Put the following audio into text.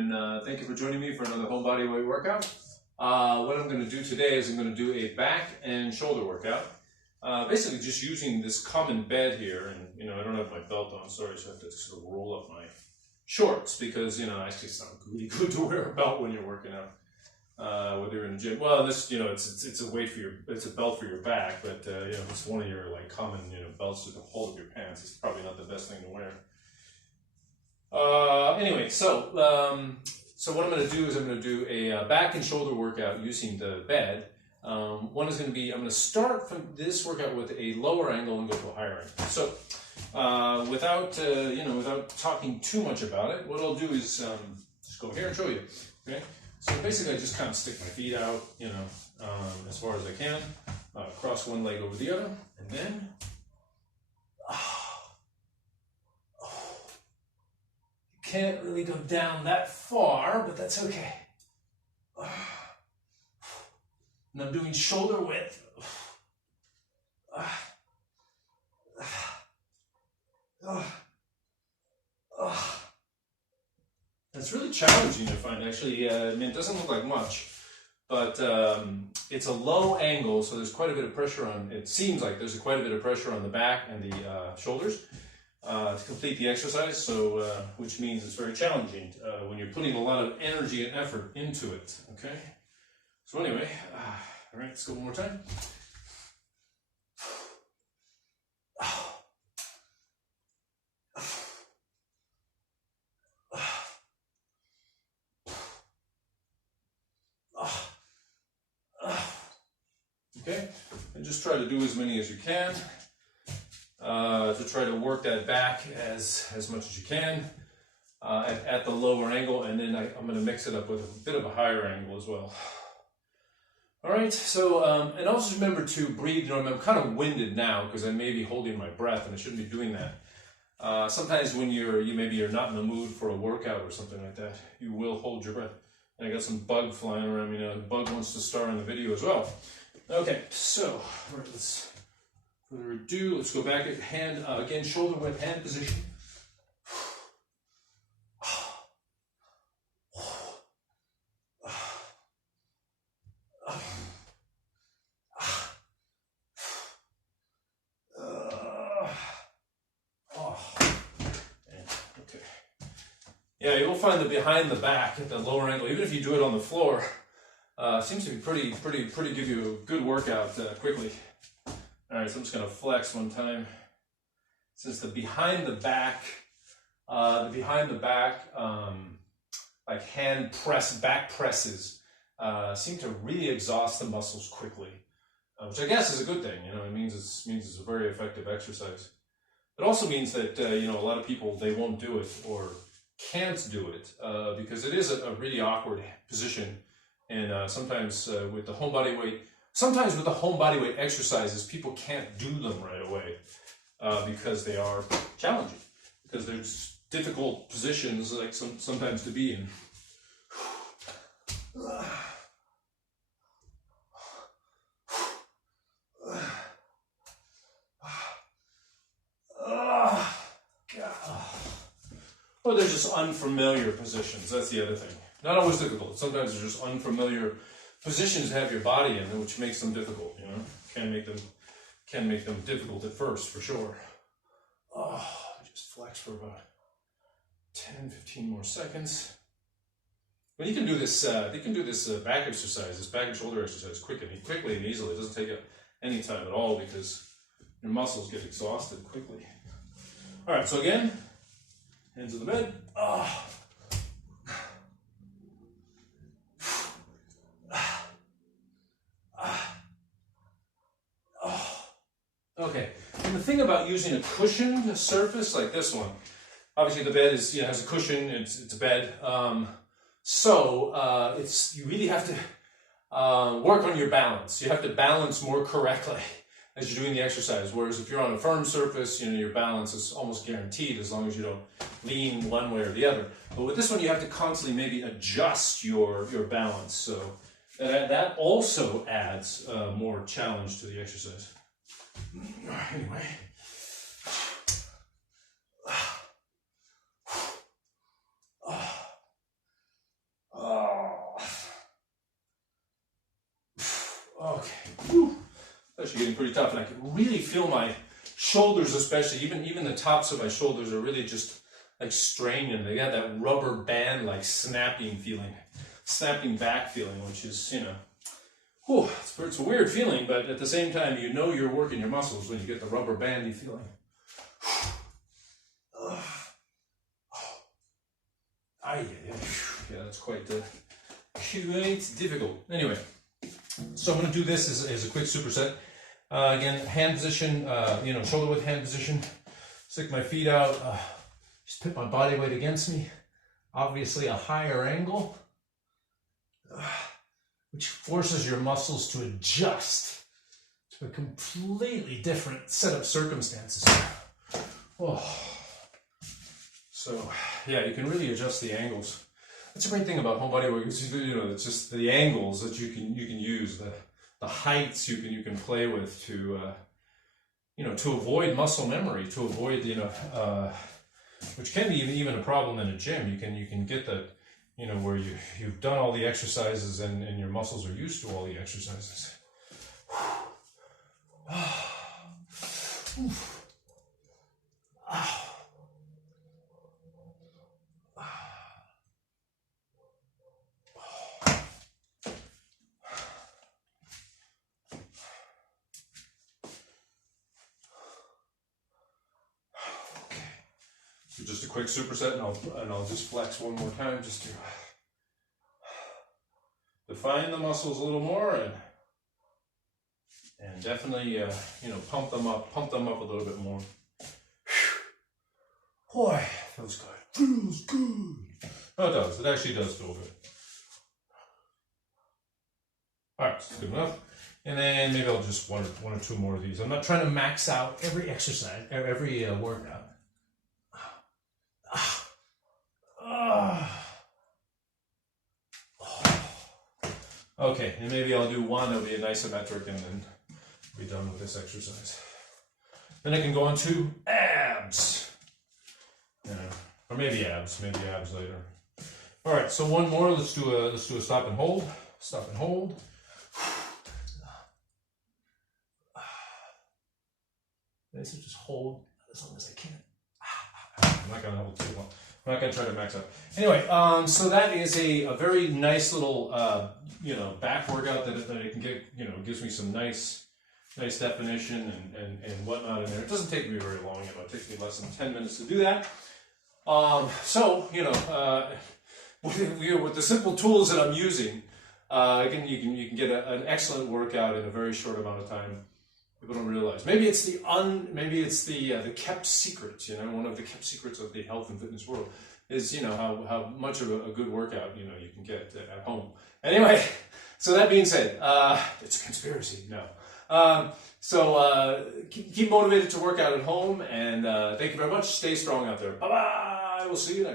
and thank you for joining me for another whole body weight workout. What I'm going to do today is I'm going to do a back and shoulder workout. Basically just using this common bed here, and I don't have my belt on, sorry, so I have to sort of roll up my shorts because actually it's not really good to wear a belt when you're working out. Whether you're in the gym, well, this it's a it's a belt for your back, but it's one of your common belts to hold up your pants. It's probably not the best thing to wear. Anyway, so what I'm going to do is I'm going to do a back and shoulder workout using the bed. One is going to be, I'm going to start from this workout with a lower angle and go to a higher angle. So without talking too much about it, what I'll do is just go here and show you. Okay. So basically I just kind of stick my feet out, as far as I can, cross one leg over the other, and then can't really go down that far, but that's okay. And I'm doing shoulder width. It's really challenging to find, actually. It doesn't look like much, but it's a low angle, so there's quite a bit of pressure on, it seems like there's quite a bit of pressure on the back and the shoulders. To complete the exercise, so which means it's very challenging when you're putting a lot of energy and effort into it. Okay, so anyway, all right, let's go one more time. Okay, and just try to do as many as you can. To try to work that back as much as you can at the lower angle, and then I'm going to mix it up with a bit of a higher angle as well. All right, so and also remember to breathe. I'm kind of winded now because I may be holding my breath, and I shouldn't be doing that. Sometimes when maybe you're not in the mood for a workout or something like that, you will hold your breath. And I got some bug flying around me now. The bug wants to star in the video as well. Okay, so let's. Further ado, let's go back at hand, again, shoulder width, hand position. Okay. Yeah, you'll find that behind the back at the lower angle, even if you do it on the floor, seems to be pretty give you a good workout quickly. All right, so I'm just going to flex one time. Since the behind the back, like hand press, back presses, seem to really exhaust the muscles quickly, which I guess is a good thing. It means it's a very effective exercise. It also means that a lot of people, they won't do it or can't do it because it is a really awkward position, and sometimes with the home body weight. Sometimes with the home body weight exercises, people can't do them right away because they are challenging, because there's difficult positions sometimes to be in. Or they're just unfamiliar positions. That's the other thing. Not always difficult. Sometimes they're just unfamiliar positions to have your body in, which makes them difficult. Can make them difficult at first, for sure. I just flex for about 10-15 more seconds. But you can do this. You can do this back exercise, this back and shoulder exercise, quickly and easily. It doesn't take any time at all because your muscles get exhausted quickly. All right. So again, hands on the bed. Okay, and the thing about using a cushioned surface like this one, obviously the bed has a cushion, it's a bed, so you really have to work on your balance. You have to balance more correctly as you're doing the exercise, whereas if you're on a firm surface, your balance is almost guaranteed as long as you don't lean one way or the other. But with this one, you have to constantly maybe adjust your balance, so that also adds more challenge to the exercise. Anyway. actually getting pretty tough, and I can really feel my shoulders, especially even the tops of my shoulders are really just like straining. They got that rubber band like snapping back feeling, which is, you know, whew, it's a weird feeling, but at the same time, you know you're working your muscles when you get the rubber bandy feeling. Yeah, that's quite difficult. Anyway, so I'm going to do this as a quick superset. Again, hand position, you know, shoulder width hand position. Stick my feet out. Just put my body weight against me. Obviously, a higher angle, which forces your muscles to adjust to a completely different set of circumstances. Oh. So, yeah, you can really adjust the angles. That's a great thing about home body work. You know, it's just the angles that you can use, the heights you can play with to, you know, to avoid muscle memory, to avoid, you know, which can be even a problem in a gym. You can get the, you know, where you've done all the exercises and your muscles are used to all the exercises. Just a quick superset, and I'll just flex one more time just to define the muscles a little more and definitely you know, pump them up a little bit more. Boy, feels good. Feels good. Oh, it does. It actually does feel good. All right, that's good enough. And then maybe I'll just one or two more of these. I'm not trying to max out every exercise, every workout. Okay, and maybe I'll do one that'll be an isometric and then be done with this exercise. Then I can go on to abs. Yeah, or maybe abs later. All right, so one more. Let's do a stop and hold. Stop and hold. Basically just hold as long as I can. I'm not gonna hold too long. I'm not going to try to max out. Anyway, so that is a very nice little, you know, back workout that I can get, you know, gives me some nice definition and whatnot in there. It doesn't take me very long, you know, it takes me less than 10 minutes to do that. So, you know, with the simple tools that I'm using, you can get an excellent workout in a very short amount of time. People don't realize. Maybe it's the kept secret. You know, one of the kept secrets of the health and fitness world is, you know, how much of a good workout, you know, you can get at home. Anyway, so that being said, it's a conspiracy. No. So keep motivated to work out at home, and thank you very much. Stay strong out there. Bye bye. We'll see you next.